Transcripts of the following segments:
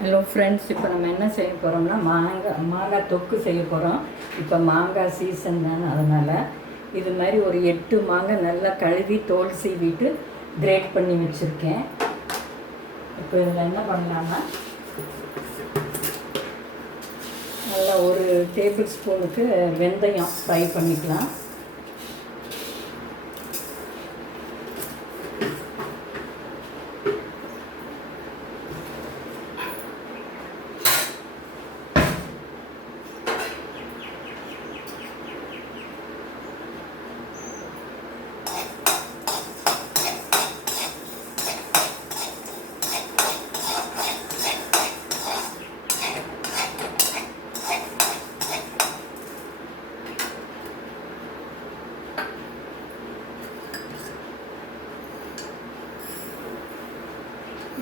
Hello friends, இப்போ நம்ம என்ன செய்ய போகிறோம்னா மாங்காய் தொக்கு செய்ய போகிறோம். இப்போ மாங்காய் சீசன் தானே, அதனால் இது மாதிரி ஒரு 8 மாங்காய் நல்லா கழுவி தோல் சீவிட்டு கிரேட் பண்ணி வச்சுருக்கேன். இப்போ இதில் என்ன பண்ணலான்னா, நல்லா ஒரு டேபிள் ஸ்பூனுக்கு வெந்தயம் ஃப்ரை பண்ணிக்கலாம்.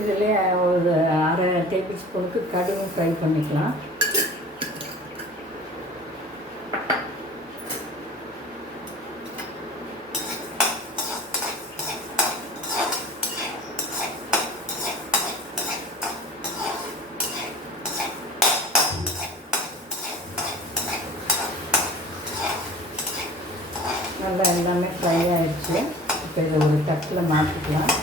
இதில் ஒரு அரை டேபிள் ஸ்பூனுக்கு கடுகு ஃப்ரை பண்ணிக்கலாம். நல்லா எல்லாமே ஃப்ரை ஆகிடுச்சு. இப்போ இதை ஒரு தட்டில் மாற்றிக்கலாம்.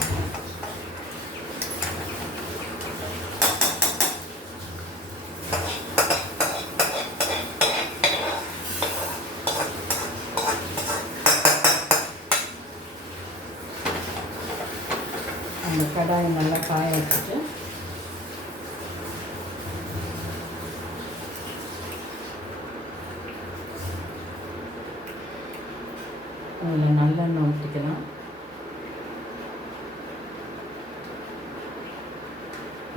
அந்த கடாயை நல்லா காய வச்சுட்டு அதில் நல்லெண்ணெய் ஊற்றிக்கலாம்.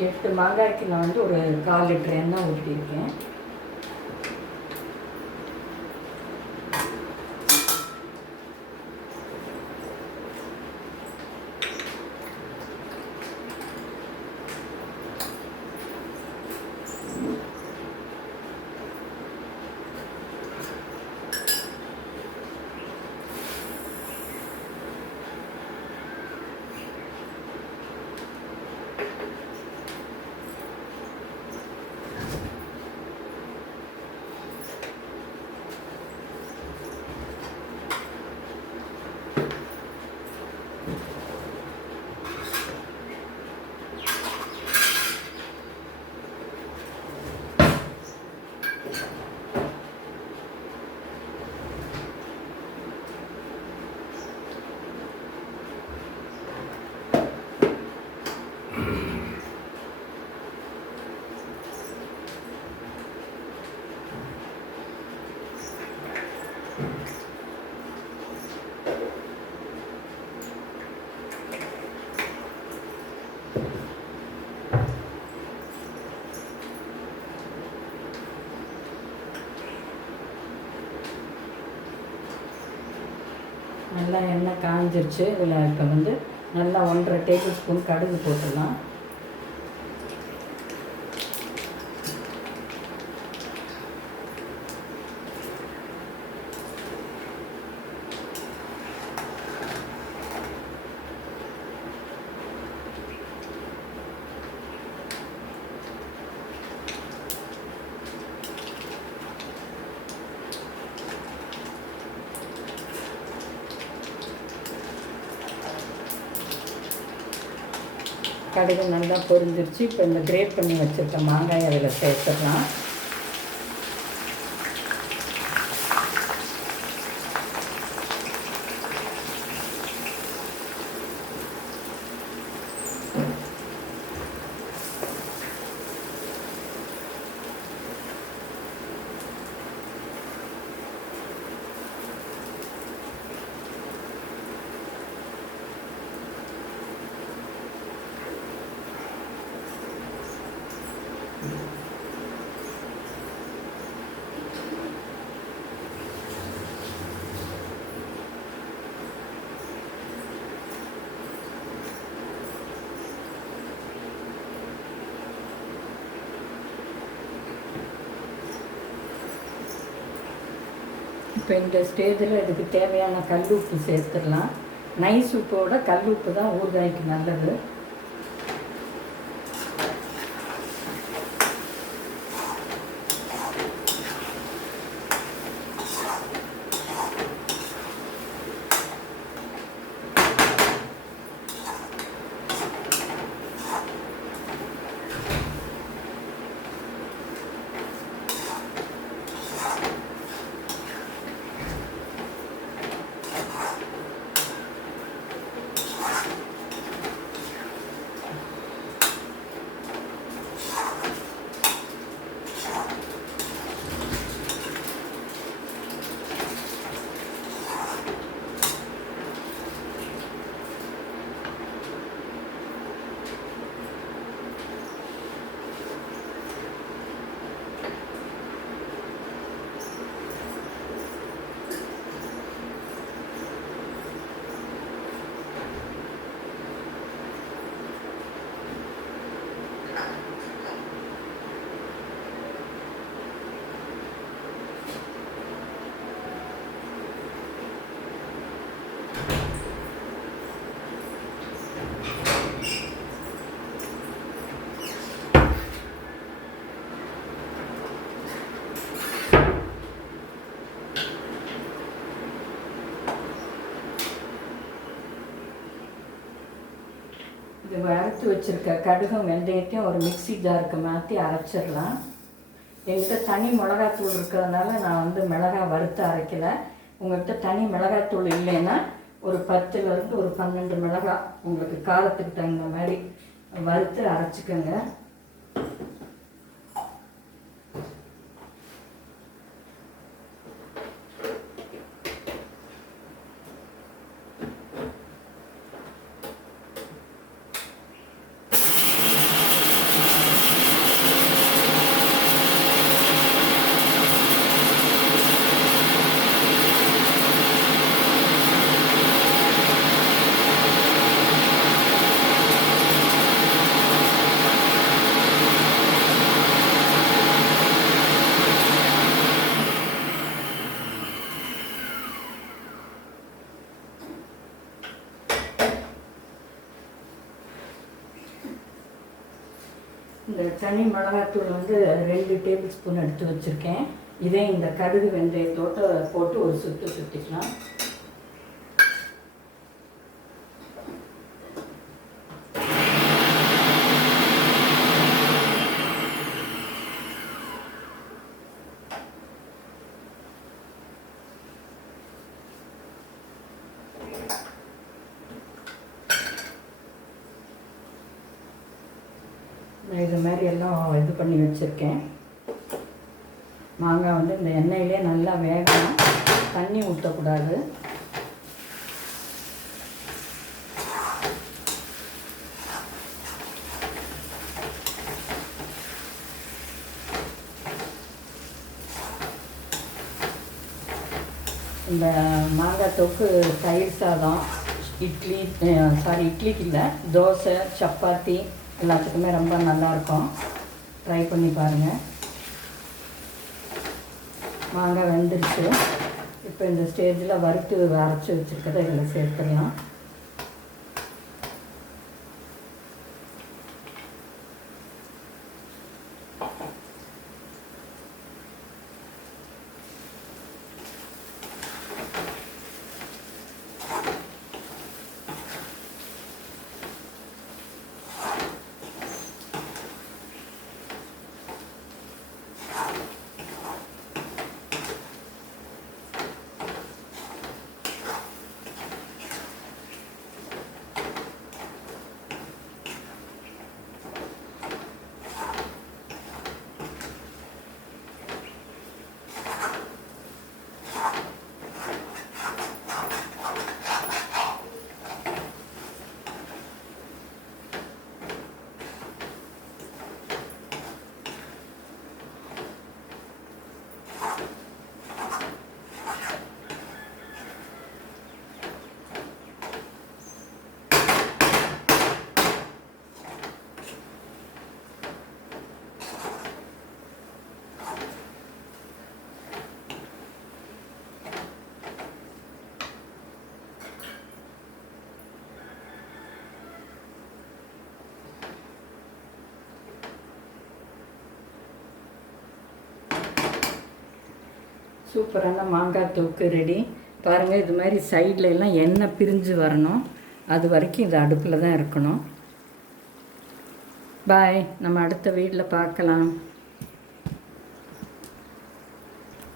8 மாங்காய்க்கு நான் வந்து ஒரு 1/4 லிட்டர் எண்ணெய் ஊற்றிருக்கேன். நல்லா எண்ணெய் காஞ்சிருச்சு. இதில் இப்போ வந்து நல்லா 1/2 டேபிள் ஸ்பூன் கடுகு போட்டுடலாம். கடுகு நல்லா பொரிஞ்சிருச்சு. இப்போ இந்த கிரேட் பண்ணி வச்சுருக்க மாங்காய் அதில் சேர்த்துடலாம். இப்போ இந்த ஸ்டேஜில் இதுக்கு தேவையான கல் உப்பு சேர்த்துடலாம். நைஸ் உப்போட கல் உப்பு தான் ஊறுகாய்க்கு நல்லது. இது வறுத்து வச்சுருக்க கடுகும் வெந்தயத்தையும் ஒரு மிக்ஸி ஜாருக்கு மாற்றி அரைச்சிடலாம். என்கிட்ட தனி மிளகாத்தூள் இருக்கிறதுனால நான் வந்து மிளகாய் வறுத்து அரைக்கலை. உங்கள்கிட்ட தனி மிளகாத்தூள் இல்லைன்னா ஒரு 10லேருந்து ஒரு 12 மிளகாய் உங்களுக்கு காரத்துக்கு தகுந்த மாதிரி வறுத்து அரைச்சிக்கோங்க. இந்த தனி மிளகாத்தூள் வந்து 2 டேபிள் ஸ்பூன் எடுத்து வச்சுருக்கேன். இதே இந்த கடுகு வெந்தயத்தோடு போட்டு ஒரு சுற்று சுற்றிக்கலாம். இது மாதிரி எல்லாம் இது பண்ணி வச்சுருக்கேன். மாங்காய் வந்து இந்த எண்ணெயிலே நல்லா வேகணும், தண்ணி ஊற்றக்கூடாது. இந்த மாங்காய் தொக்கு தயிர் சாதம், இட்லிக்கு இல்லை, தோசை, சப்பாத்தி எல்லாத்துக்குமே ரொம்ப நல்லாயிருக்கும். ட்ரை பண்ணி பாருங்கள். மாங்காய் வெந்துருச்சு. இப்போ இந்த ஸ்டேஜில் வறுத்து அரைச்சி வச்சுருக்கதை இதில் சேர்த்துடலாம். சூப்பரான மாங்காய் தொக்கு ரெடி. பாருங்கள், இது மாதிரி சைடில் எல்லாம் எண்ணெய் பிரிஞ்சு வரணும். அது வரைக்கும் இது அடுப்பில் தான் இருக்கணும். பாய், நம்ம அடுத்த வீட்டில் பார்க்கலாம்.